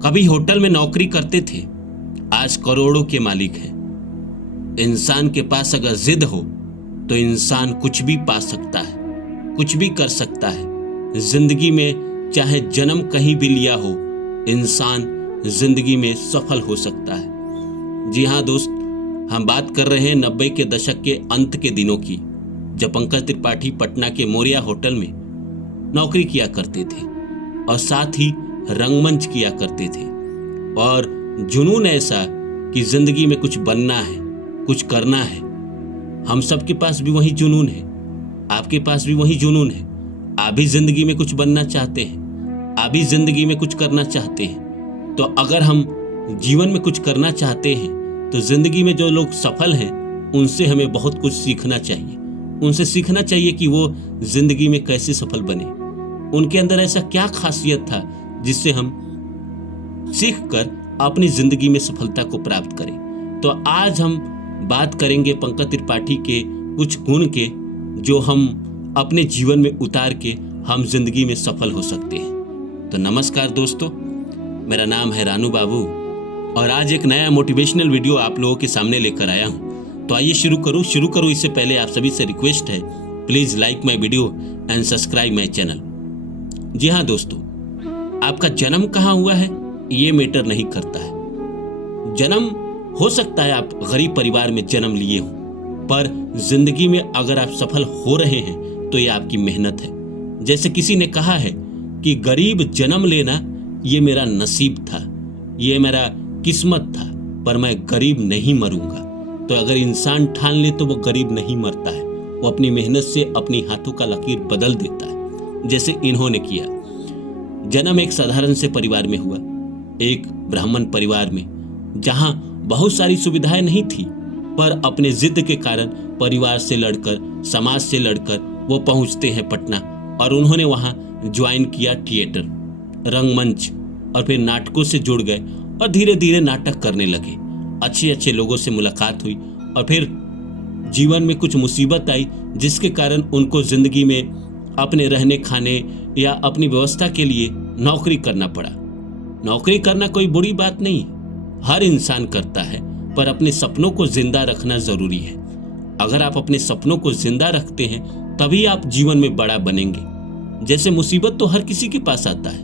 कभी होटल में नौकरी करते थे, आज करोड़ों के मालिक हैं। इंसान के पास अगर जिद हो तो इंसान कुछ भी पा सकता है, कुछ भी कर सकता है। जिंदगी में चाहे जन्म कहीं भी लिया हो, इंसान जिंदगी में सफल हो सकता है। जी हाँ दोस्त, हम बात कर रहे हैं 90 के दशक के अंत के दिनों की, जब पंकज त्रिपाठी पटना के मोरिया होटल में नौकरी किया करते थे और साथ ही रंगमंच किया करते थे। और जुनून ऐसा कि जिंदगी में कुछ बनना है, कुछ करना है। हम सबके पास भी वही जुनून है, आपके पास भी वही जुनून है। आप भी जिंदगी में कुछ बनना चाहते हैं, आप भी जिंदगी में कुछ करना चाहते हैं। तो अगर हम जीवन में कुछ करना चाहते हैं तो जिंदगी में जो लोग सफल हैं उनसे हमें बहुत कुछ सीखना चाहिए। उनसे सीखना चाहिए कि वो जिंदगी में कैसे सफल बने, उनके अंदर ऐसा क्या खासियत था जिससे हम सीख कर अपनी जिंदगी में सफलता को प्राप्त करें। तो आज हम बात करेंगे पंकज त्रिपाठी के कुछ गुण के, जो हम अपने जीवन में उतार के हम जिंदगी में सफल हो सकते हैं। तो नमस्कार दोस्तों, मेरा नाम है रानू बाबू और आज एक नया मोटिवेशनल वीडियो आप लोगों के सामने लेकर आया हूं। तो आइए शुरू करूं। इससे पहले आप सभी से रिक्वेस्ट है, please like my video and subscribe my channel. जी हाँ दोस्तों, आपका जन्म कहाँ हुआ है ये मैटर नहीं करता है। जन्म हो सकता है आप गरीब परिवार में जन्म लिए हो, पर जिंदगी में अगर आप सफल हो रहे हैं तो ये आपकी मेहनत है। जैसे किसी ने कहा है कि गरीब जन्म लेना ये मेरा नसीब था, ये मेरा किस्मत था, पर मैं गरीब नहीं मरूंगा। तो अगर इंसान ठान ले तो वो गरीब नहीं मरता है, वो अपनी मेहनत से अपनी हाथों का लकीर बदल देता है, जैसे इन्होंने किया। जन्म एक साधारण से परिवार में हुआ, एक ब्राह्मण परिवार में, जहां बहुत सारी सुविधाएं नहीं थी, पर अपने जिद के कारण परिवार से लड़कर, समाज से लड़कर वो पहुंचते हैं पटना और उन्होंने वहां ज्वाइन किया थिएटर, रंगमंच, और फिर नाटकों से जुड़ गए और धीरे धीरे नाटक करने लगे। अच्छे अच्छे लोगों से मुलाकात हुई और फिर जीवन में कुछ मुसीबत आई जिसके कारण उनको जिंदगी में अपने रहने खाने या अपनी व्यवस्था के लिए नौकरी करना पड़ा। नौकरी करना कोई बुरी बात नहीं, हर इंसान करता है, पर अपने सपनों को जिंदा रखना जरूरी है। अगर आप अपने सपनों को जिंदा रखते हैं तभी आप जीवन में बड़ा बनेंगे। जैसे मुसीबत तो हर किसी के पास आता है,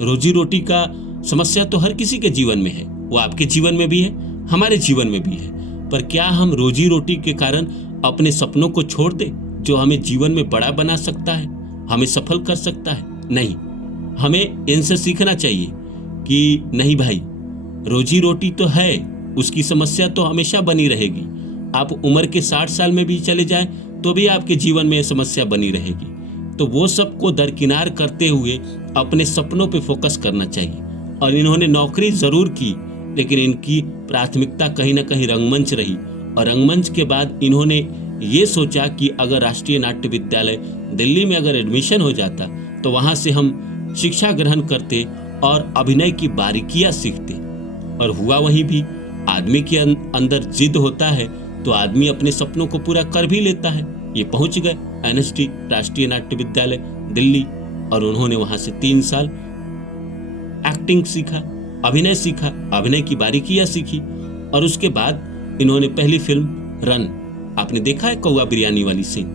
रोजी रोटी का समस्या तो हर किसी के जीवन में है, वो आपके जीवन में भी है, हमारे जीवन में भी है। पर क्या हम रोजी रोटी के कारण अपने सपनों को छोड़ दें, जो हमें जीवन में बड़ा बना सकता है, हमें सफल कर सकता है? नहीं, हमें इनसे सीखना चाहिए कि नहीं भाई, रोजी रोटी तो है, उसकी समस्या तो हमेशा बनी रहेगी। आप उम्र के 60 साल में भी चले जाएं तो भी आपके जीवन में यह समस्या बनी रहेगी। तो वो सबको दरकिनार करते हुए अपने सपनों पे फोकस करना चाहिए। और इन्होंने नौकरी जरूर की, लेकिन इनकी प्राथमिकता कहीं ना कहीं रंगमंच रही। और रंगमंच के बाद इन्होंने ये सोचा कि अगर राष्ट्रीय नाट्य विद्यालय दिल्ली में अगर एडमिशन हो जाता तो वहां से हम शिक्षा ग्रहण करते और अभिनय की बारीकियां सीखते। और हुआ वहीं भी। आदमी के अंदर जिद होता है तो आदमी अपने सपनों को पूरा कर भी लेता है। ये पहुंच गए NST राष्ट्रीय नाट्य विद्यालय दिल्ली और उन्होंने वहां से 3 साल एक्टिंग सीखा, अभिनय सीखा, अभिनय की बारीकियां सीखी। और उसके बाद इन्होंने पहली फिल्म रन, आपने देखा है कौवा बिरयानी वाली सीन?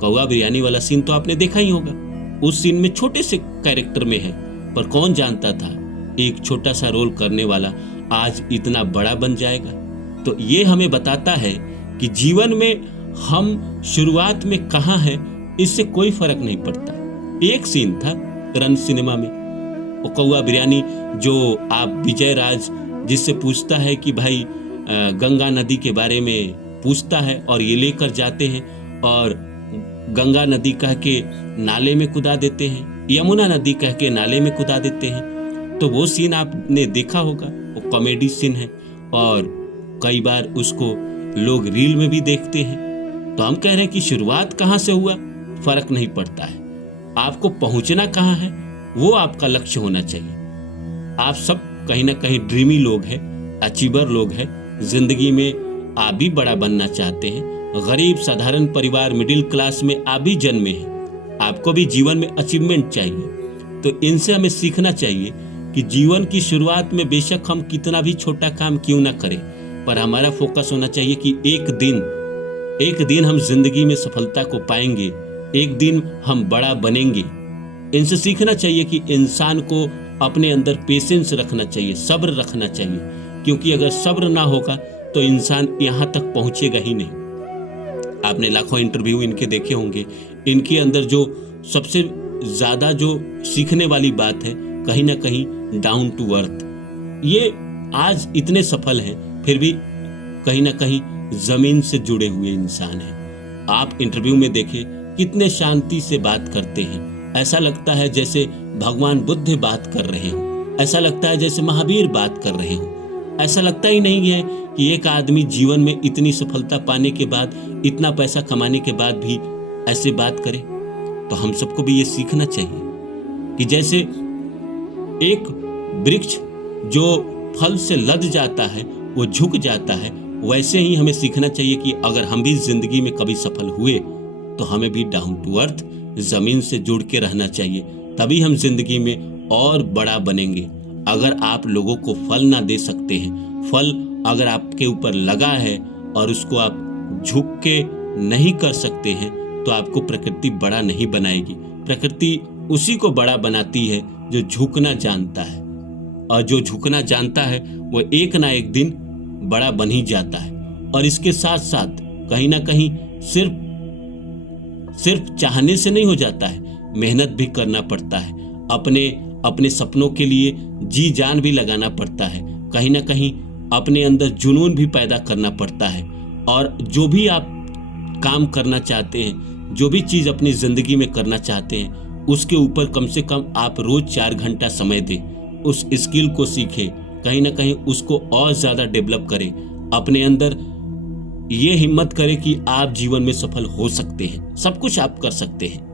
कौवा बिरयानी वाला सीन तो आपने देखा ही होगा। उस सीन में छोटे से कैरेक्टर में है, पर कौन जानता था एक छोटा सा रोल करने वाला आज इतना बड़ा बन जाएगा। तो ये हमें बताता है कि जीवन में हम शुरुआत में कहाँ हैं इससे कोई फर्क नहीं पड़ता। एक सीन था रन सिनेमा में, वो कौवा बिरयानी, जो आप विजय राज जिससे पूछता है कि भाई गंगा नदी के बारे में पूछता है और ये लेकर जाते हैं और गंगा नदी कह के नाले में कुदा देते हैं, यमुना नदी कह के नाले में कुदा देते हैं। तो वो सीन आपने देखा होगा, वो कॉमेडी सीन है और कई बार उसको लोग रील में भी देखते हैं। तो हम कह रहे हैं कि शुरुआत कहाँ से हुआ फर्क नहीं पड़ता है, आपको पहुंचना कहाँ है वो आपका लक्ष्य होना चाहिए। आप सब कहीं ना कहीं ड्रीमी लोग हैं, अचीवर लोग हैं, जिंदगी में आप भी बड़ा बनना चाहते हैं। गरीब साधारण परिवार मिडिल क्लास में आप भी जन्मे हैं, आपको भी जीवन में अचीवमेंट चाहिए। तो इनसे हमें सीखना चाहिए कि जीवन की शुरुआत में बेशक हम कितना भी छोटा काम क्यों ना करें, पर हमारा फोकस होना चाहिए कि एक दिन हम जिंदगी में सफलता को पाएंगे, एक दिन हम बड़ा बनेंगे। इनसे सीखना चाहिए कि इंसान को अपने अंदर पेशेंस रखना चाहिए, सब्र रखना चाहिए, क्योंकि अगर सब्र ना होगा तो इंसान यहां तक पहुंचेगा ही नहीं। आपने लाखों इंटरव्यू इनके देखे होंगे, इनके अंदर जो सबसे ज्यादा जो सीखने वाली बात है, कहीं ना कहीं डाउन टू अर्थ। ये आज इतने सफल हैं, फिर भी कहीं ना कहीं जमीन से जुड़े हुए इंसान हैं। आप इंटरव्यू में देखें कितने शांति से बात करते हैं, ऐसा लगता है जैसे भगवान बुद्ध बात कर रहे हो, ऐसा लगता है जैसे महावीर बात कर रहे हो। ऐसा लगता ही नहीं है कि एक आदमी जीवन में इतनी सफलता पाने के बाद, इतना पैसा कमाने के बाद भी ऐसे बात करे। तो हम सबको भी ये सीखना चाहिए कि जैसे एक वृक्ष जो फल से लद जाता है, वो झुक जाता है, वैसे ही हमें सीखना चाहिए कि अगर हम भी जिंदगी में कभी सफल हुए तो हमें भी डाउन टू अर्थ, जमीन से जुड़ के रहना चाहिए, तभी हम जिंदगी में और बड़ा बनेंगे। अगर आप लोगों को फल ना दे सकते हैं, फल अगर आपके ऊपर लगा है और उसको आप झुक के नहीं कर सकते हैं, तो आपको प्रकृति बड़ा नहीं बनाएगी। प्रकृति उसी को बड़ा बनाती है जो झुकना जानता है, और जो झुकना जानता है वो एक ना एक दिन बड़ा बन ही जाता है। और इसके साथ साथ कहीं ना कहीं सिर्फ चाहने से नहीं हो जाता है, मेहनत भी करना पड़ता है, अपने सपनों के लिए जी जान भी लगाना पड़ता है, कहीं ना कहीं अपने अंदर जुनून भी पैदा करना पड़ता है। और जो भी आप काम करना चाहते हैं, जो भी चीज़ अपनी ज़िंदगी में करना चाहते हैं, उसके ऊपर कम से कम आप रोज़ 4 घंटा समय दें, उस स्किल को सीखें, कहीं ना कहीं उसको और ज़्यादा डेवलप करें, अपने अंदर ये हिम्मत करें कि आप जीवन में सफल हो सकते हैं, सब कुछ आप कर सकते हैं।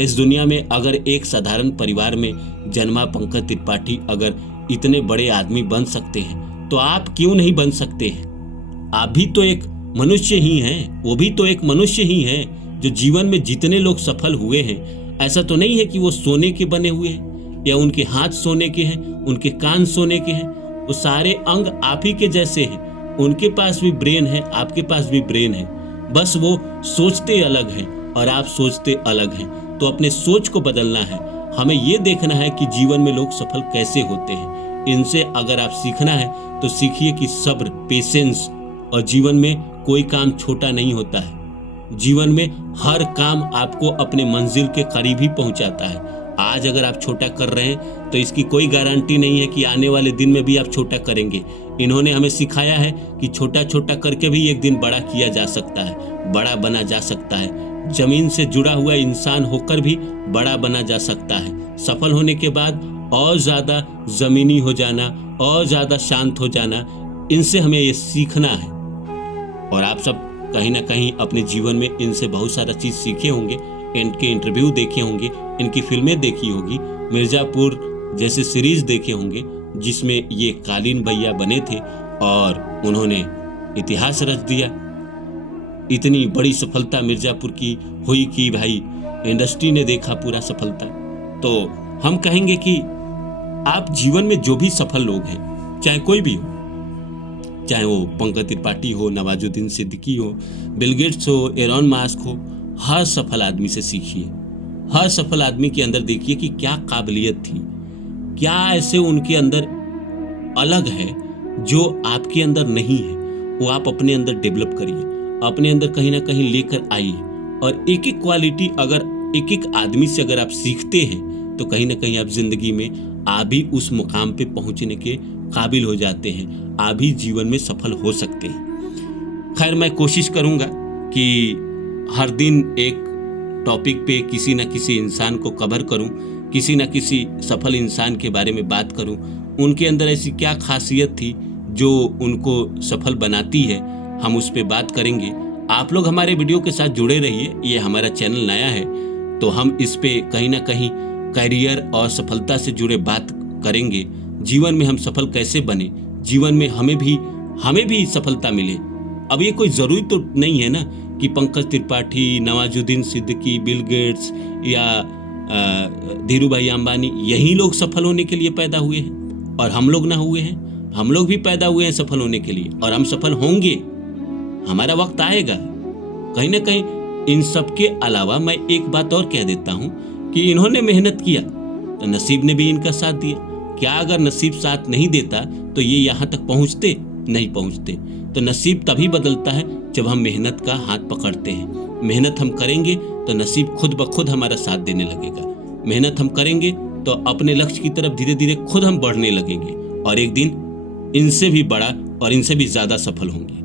इस दुनिया में अगर एक साधारण परिवार में जन्मा पंकज त्रिपाठी अगर इतने बड़े आदमी बन सकते हैं, तो आप क्यों नहीं बन सकते हैं? आप भी तो एक मनुष्य ही हैं, वो भी तो एक मनुष्य ही हैं। जो जीवन में जितने लोग सफल हुए हैं, ऐसा तो नहीं है कि वो सोने के बने हुए हैं, या उनके हाथ सोने के हैं, उनके कान सोने के हैं। वो सारे अंग आप ही के जैसे हैं, उनके पास भी ब्रेन है, आपके पास भी ब्रेन है, बस वो सोचते अलग हैं और आप सोचते अलग हैं। तो अपने सोच को बदलना है। हमें ये देखना है कि जीवन में लोग सफल कैसे होते हैं। इनसे अगर आप सीखना है तो सीखिए कि सब्र, पेशेंस, और जीवन में कोई काम छोटा नहीं होता है। जीवन में हर काम आपको अपने मंजिल के करीब ही पहुंचाता है। आज अगर आप छोटा कर रहे हैं तो इसकी कोई गारंटी नहीं है कि आने वाले दिन में भी आप छोटा करेंगे। इन्होंने हमें सिखाया है कि छोटा छोटा करके भी एक दिन बड़ा किया जा सकता है, बड़ा बना जा सकता है। जमीन से जुड़ा हुआ इंसान होकर भी बड़ा बना जा सकता है। सफल होने के बाद और ज़्यादा ज़मीनी हो जाना, और ज़्यादा शांत हो जाना, इनसे हमें ये सीखना है। और आप सब कहीं ना कहीं अपने जीवन में इनसे बहुत सारा चीज़ सीखे होंगे, इनके इंटरव्यू देखे होंगे, इनकी फिल्में देखी होगी, मिर्ज़ापुर जैसे सीरीज देखे होंगे जिसमें ये कालीन भैया बने थे और उन्होंने इतिहास रच दिया। इतनी बड़ी सफलता मिर्ज़ापुर की हुई कि भाई इंडस्ट्री ने देखा पूरा सफलता। तो हम कहेंगे कि आप जीवन में जो भी सफल लोग हैं, चाहे कोई भी हो, चाहे वो पंकज त्रिपाठी हो, नवाजुद्दीन सिद्दीकी हो, बिल गेट्स हो, एलॉन मस्क हो, हर सफल आदमी से सीखिए। हर सफल आदमी के अंदर देखिए कि क्या काबिलियत थी, क्या ऐसे उनके अंदर अलग है जो आपके अंदर नहीं है, वो आप अपने अंदर डेवलप करिए, अपने अंदर कहीं ना कहीं लेकर आइए। और एक एक क्वालिटी अगर एक एक आदमी से अगर आप सीखते हैं तो कहीं ना कहीं आप जिंदगी में आप भी उस मुकाम पे पहुंचने के काबिल हो जाते हैं, आप भी जीवन में सफल हो सकते हैं। खैर, मैं कोशिश करूंगा कि हर दिन एक टॉपिक पे किसी न किसी इंसान को कवर करूं, किसी न किसी सफल इंसान के बारे में बात करूं, उनके अंदर ऐसी क्या खासियत थी जो उनको सफल बनाती है, हम उस पे बात करेंगे। आप लोग हमारे वीडियो के साथ जुड़े रहिए। ये हमारा चैनल नया है तो हम इस पे कहीं ना कहीं करियर और सफलता से जुड़े बात करेंगे। जीवन में हम सफल कैसे बने, जीवन में हमें भी सफलता मिले। अब ये कोई ज़रूरी तो नहीं है ना कि पंकज त्रिपाठी, नवाजुद्दीन सिद्दीकी, बिल गेट्स या धीरू भाई अंबानी, यही लोग सफल होने के लिए पैदा हुए हैं और हम लोग ना हुए हैं? हम लोग भी पैदा हुए हैं सफल होने के लिए और हम सफल होंगे, हमारा वक्त आएगा कहीं ना कहीं। इन सब के अलावा मैं एक बात और कह देता हूं कि इन्होंने मेहनत किया तो नसीब ने भी इनका साथ दिया। क्या अगर नसीब साथ नहीं देता तो ये यहां तक पहुंचते? नहीं पहुंचते। तो नसीब तभी बदलता है जब हम मेहनत का हाथ पकड़ते हैं। मेहनत हम करेंगे तो नसीब खुद ब खुद हमारा साथ देने लगेगा। मेहनत हम करेंगे तो अपने लक्ष्य की तरफ धीरे धीरे खुद हम बढ़ने लगेंगे और एक दिन इनसे भी बड़ा और इनसे भी ज्यादा सफल होंगे।